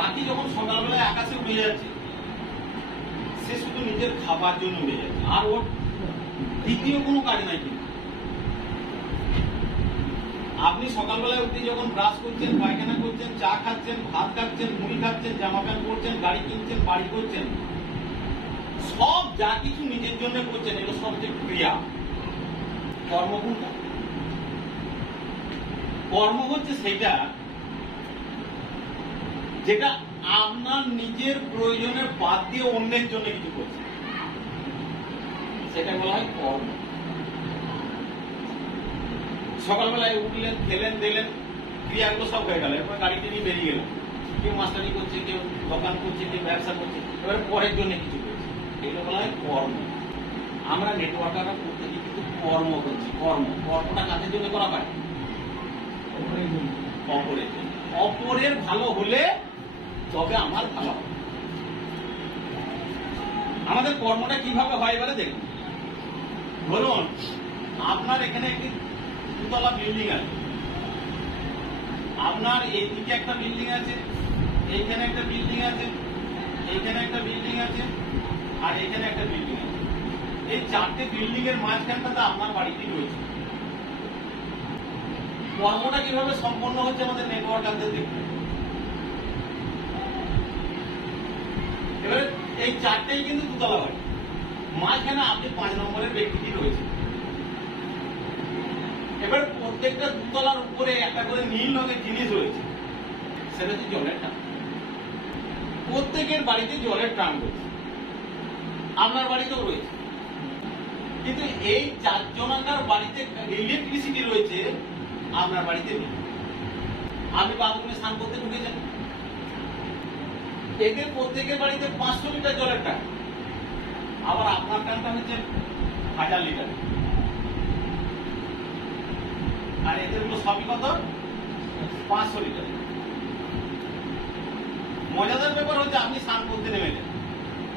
পাখি যখন সকালবেলায় আকাশে উড়ে যাচ্ছে, সে শুধু নিজের খাবার জন্য উড়ে যাচ্ছে, আর ওর দ্বিতীয় কোনো কাজ নাই। কিন্তু আপনি সকালবেলায় উঠে যখন ব্রাশ করছেন, পায়খানা করছেন, চা খাচ্ছেন, ভাত খাচ্ছেন, মুড়ি খাচ্ছেন, জামা প্যান্ট পরছেন, গাড়ি কিনছেন, বাড়ি করছেন, সব যা কিছু নিজের জন্য করছেন, এগুলো সব যে ক্রিয়া। কর্ম কোনটা? কর্ম হচ্ছে সেটা যেটা আপনার নিজের প্রয়োজনের বাদ দিয়ে অন্যের জন্য কিছু করছে, সেটা বলা হয় কর্ম। সকালবেলায় উঠলেন, খেলেন, দিলেন, ক্রিয়াগুলো সব হয়ে গেল, এরপর গাড়িতে নিয়ে বেরিয়ে গেলেন। কেউ মাস্টারি করছে, কেউ দোকান করছে, কেউ ব্যবসা করছে, এবারে পরের জন্য কিছু করছে, এগুলো বলা হয় কর্ম। আমরা নেটওয়ার্কাররা করতে গিয়ে কিন্তু কর্ম করছি। কর্মটা কাজের জন্য করা হয়, অপরের জন্য। অপরের ভালো হলে তবে আমার ভালো হবে। আমাদের কর্মটা কিভাবে হয় এবারে দেখুন। ধরুন আপনার এখানে একটি দুতলা বিল্ডিং আছে, আপনার এইদিকে একটা বিল্ডিং আছে, এইখানে একটা বিল্ডিং আছে, এইখানে একটা বিল্ডিং আছে, আর এখানে একটা বিল্ডিং আছে। এই চারটে বিল্ডিং এর মাঝখানটাতে আপনার বাড়িটি রয়েছে। কর্মটা কিভাবে সম্পন্ন হচ্ছে আমাদের নেটওয়ার্কারদের দেখুন। এবারে এই চারটেই কিন্তু দুতলা বাড়ি, মাঝখানে আপনি 5 নম্বরের ব্যক্তিটি রয়েছে। এবার প্রত্যেকটা দুতলার উপরে একটা করে নীল রঙের জিনিস রয়েছে, সেটা হচ্ছে জলের ট্যাঙ্ক। প্রত্যেকের বাড়িতে জলের ট্যাঙ্ক রয়েছে, আপনার বাড়িতেও রয়েছে। কিন্তু এই 4 জনাকার বাড়িতে ইলেকট্রিসিটি রয়েছে, আপনার বাড়িতে নেই। আপনি বাথরুমে স্নান করতে ঢুকেছেন, এদের প্রত্যেকের বাড়িতে 500 লিটার জলের ট্যাঙ্ক, আবার আপনার ট্যাঙ্কটা হচ্ছে 1000 লিটার, আর এদের গুলো সবই কত? 500 লিটার। মজাদার ব্যাপার হচ্ছে আপনি স্নান করতে নেমেছেন,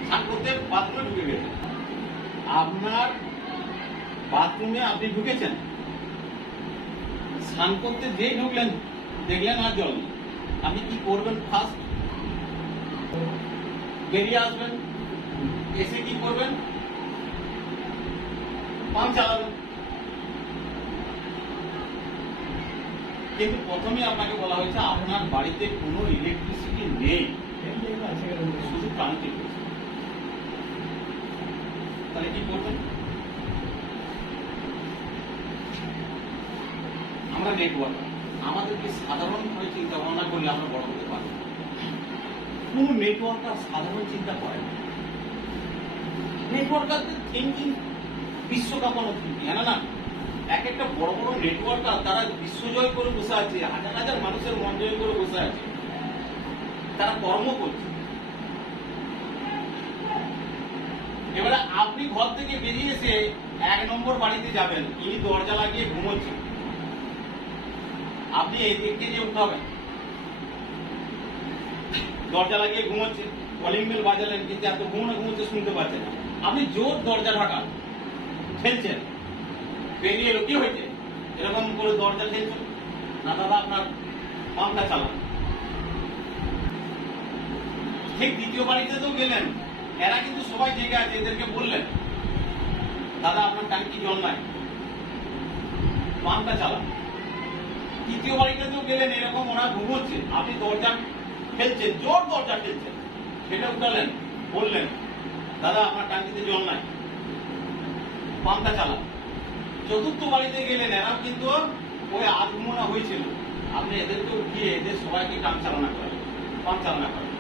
স্নান করতে বাথরুমে ঢুকে গেছেন, আপনার বাথরুমে আপনি ঢুকেছেন, স্নান করতে যেই ঢুকলেন দেখলেন আর জল নেই। আপনি কি করবেন? ফার্স্ট বেরিয়ে আসবেন, এসে কি করবেন? পাম্প চালাবেন। কিন্তু প্রথমে আপনাকে বলা হয়েছে আপনার বাড়িতে কোনো ইলেকট্রিসিটি নেই, শুধু ট্যাঙ্কি রয়েছে। তাহলে কি করবেন? আমরা নেটওয়ার্ক, আমাদেরকে সাধারণভাবে চিন্তা ভাবনা করলে আমরা বড় হতে পারবো। কোন নেটওয়ার্কার সাধারণ চিন্তা করে না। নেটওয়ার্কারদের থিঙ্কিং বিশ্বকাপানো থিঙ্কিং, হ্যাঁ না? এক একটা বড় বড় নেটওয়ার্কার তারা বিশ্বজয় করে বসে আছে, হাজার হাজার মানুষের মন জয় করে বসে আছে, তারা কর্ম করছে। এবারে আপনি ঘর থেকে বেরিয়ে এসে 1 নম্বর বাড়িতে যাবেন, ইনি দরজা লাগিয়ে ঘুমোচ্ছেন, আপনি এই দিকে যে উঠাবেন, দরজা লাগিয়ে ঘুমোচ্ছে, কলিং বেল বাজালেন, কিন্তু এত ঘুমোচ্ছে শুনতে পাচ্ছেন না। আপনি জোর দরজা ঢাকান, ঠেলছেন, বেরিয়ে এলো, কি হয়েছে? এরকম করে দরজা ঠেলছেন না, দাদা আপনার পাম্পটা চালান। ঠিক দ্বিতীয় বাড়িতে তো গেলেন, এরা কিন্তু সবাই জেগে আছে, এদেরকে বললেন দাদা আপনার ট্যাঙ্কি জল নাই, পাম্পটা চালান। তৃতীয় বাড়িটাতেও গেলেন, এরকম ওরা ঘুমোচ্ছে, আপনি দরজা ঠেলছেন, জোর দরজা ঠেলছেন, সেটা উঠালেন, বললেন দাদা আপনার ট্যাঙ্কিতে জল নাই, পাম্পটা চালান। চতুর্থ বাড়িতে গেলেন, এরাও কিন্তু ওই আধমনা হয়েছিল, আপনি এদেরকে উঠিয়ে এদের সবাইকে কাম চালনা করেন, পাম্প চালনা করেন।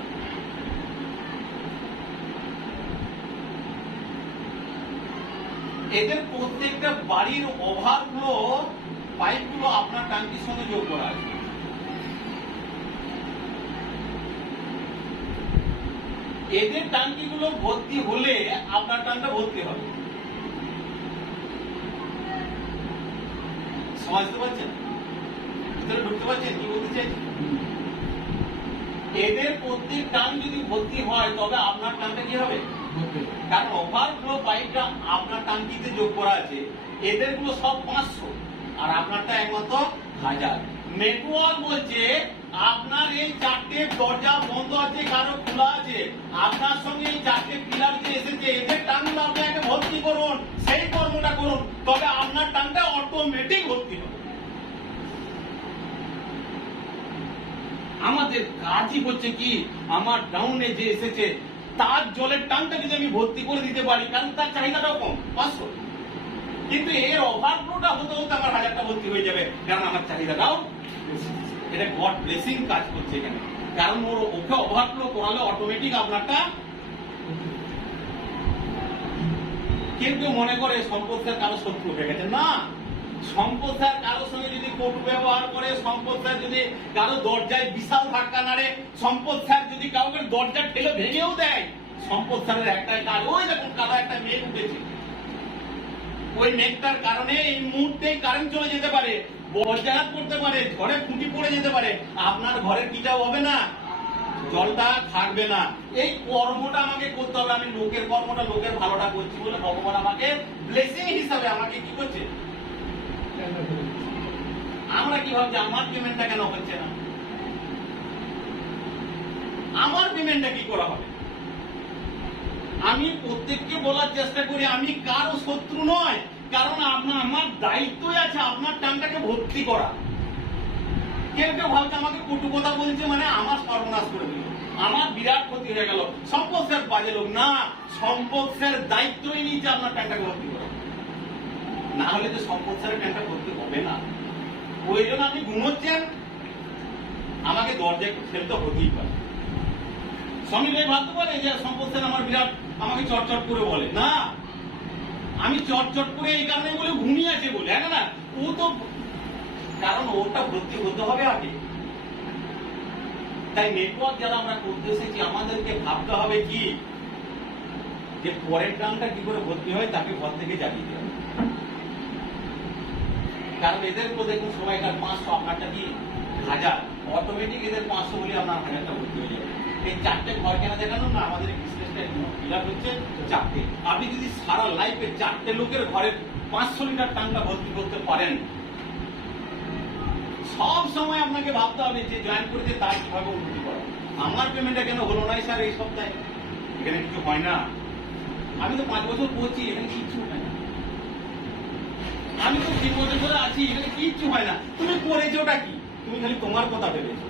এদের প্রত্যেকটা বাড়ির ওভারফ্লো পাইপগুলো আপনার ট্যাঙ্কির সঙ্গে যোগ করা আছে। এদের ট্যাঙ্কিগুলো ভর্তি হলে আপনার ট্যাঙ্কটা ভর্তি হবে। বুঝতে পারছেন? ভিতরে ঢুকতে পারছেন কি বলতে চাইছি? এদের প্রত্যেক ট্যাঙ্ক যদি ভর্তি হয় তবে আপনার ট্যাঙ্কটা কি হবে? কারণ ওভারফ্লো পাইপটা আপনার ট্যাঙ্কিতে যোগ করা আছে, এদের গুলো সব 500 আর আপনারটা একমাত্র 1000। নেটওয়ার্ক বলছে আপনার এই চারটে দরজা বন্ধ আছে, কারো খোলা আছে, আপনার সঙ্গে এই চারটে পিলার যে এসেছে এদের টানগুলো আপনি আগে ভর্তি করুন, সেই কর্মটা করুন, তবে আপনার টানটা অটোমেটিক ভর্তি হবে। আমাদের কাজই হচ্ছে কি, আমার ডাউনে যে এসেছে তার জলের টানটা যদি আমি ভর্তি করে দিতে পারি, কারণ তার চাহিদাটাও কম 500, কিন্তু এর ওভারফ্লোটা হতে হতে আমার 1000টা ভর্তি হয়ে যাবে, কারণ আমার চাহিদাটাও বেশি। এটা গড ব্লেসিং কাজ করছে এখানে, কারণ ওকে ওভারফ্লো করালে অটোমেটিক আপনারটা। কেউ কেউ মনে করে সম্পদ স্যার কারো শত্রু হয়ে গেছে, না। সম্পদ স্যার কারোর সঙ্গে যদি কটু ব্যবহার করে, সম্পদ স্যার যদি কারো দরজায় বিশাল ধাক্কা নাড়ে, সম্পদ স্যার যদি কাউকে দরজা ঠেলে ভেঙেও দেয়, সম্পদ স্যারের একটাই কাজ, ওই দেখুন কাদা একটা মেঘ উঠেছে, ওই মেঘটার কারণে এই মুহূর্তে কারেন্ট চলে যেতে পারে, বজ্রাঘাত করতে পারে, ঘরে খুঁটি পড়ে যেতে পারে, আপনার ঘরের কিটাও হবে না, জলটা থাকবে না। এই কর্মটা আমাকে করতে হবে, আমি লোকের কর্মটা, লোকের ভালোটা করছি বলে ভগবান আমাকে ব্লেসিং হিসাবে আমাকে কি করছে। আমরা কি ভাবছি আমার পেমেন্টটা কেন হচ্ছে না, আমার পেমেন্টটা কি করা হবে। আমি প্রত্যেককে বলার চেষ্টা করি আমি কারো শত্রু নয়, কারণ আমার দায়িত্বই আছে আপনার টানটাকে ভর্তি করা। কেউ কেউ ভাবছে আমাকে কটু কথা বলছে মানে আমার সর্বনাশ করে দিল, আমার বিরাট ক্ষতি হয়ে গেল, সম্পদ স্যার বাজে লোক, না। সম্পদ স্যার দায়িত্বই নিয়েছে আপনার টানটাকে ভর্তি করা, না হলে তো সম্পদ স্যারের টানটা ভর্তি হবে না। ওই জন্য আপনি ঘুমোচ্ছেন, আমাকে দরজা একটু ফেলতে হতেই পারে। সমীর ভাই ভাবতে পারে যে সম্পদ স্যার আমার বিরাট আমাকে চটচট করে বলে, না। আমি চটচট করে এই কারণে বলে ঘুমিয়ে আছে বলে, হ্যাঁ না, ও তো কারণ ওটা ভর্তি হতে হবে আগে। তাই নেটওয়ার্ক যারা আমরা করতে এসেছি আমাদেরকে ভাবতে হবে কি, যে পরের টানটা কি করে ভর্তি হয়, তাকে ঘর থেকে জানিয়ে দেওয়া। কারণ এদের তো দেখুন সবাইকার 500, আপনারটা কি 1000, অটোমেটিক এদের 500 বলে আপনার 1000টা ভর্তি হয়ে যাবে। এই চারটে ঘর কেনা দেখানো না, আমাদের বিজনেসটা পিলার হচ্ছে চারটে। আপনি যদি সারা লাইফে চারটে লোকের ঘরে 500 লিটার টানটা ভর্তি করতে পারেন, সব সময় আপনাকে ভাবতে হবে যে জয়েন করেছে তার কিভাবে উন্নতি করা। আমার পেমেন্টটা কেন হলো না স্যার এই সপ্তাহে, এখানে কিছু হয় না। আমি তো 5 বছর করছি, এখানে কিছু হয় না। আমি তো 3 বছর ধরে আছি, এখানে কিচ্ছু হয় না। তুমি করেছো ওটা কি, তুমি খালি তোমার কথা ভেবেছো।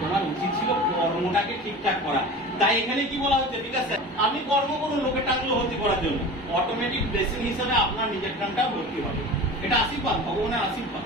তোমার উচিত ছিল কর্মটাকে ঠিকঠাক করা। তাই এখানে কি বলা হচ্ছে, ঠিক আছে আপনি কর্ম করুন লোকের টানগুলো ভর্তি করার জন্য, অটোমেটিক ব্লেসিং হিসেবে আপনার নিজের টানটা ভর্তি হবে। এটা আশীর্বাদ, ভগবানের আশীর্বাদ।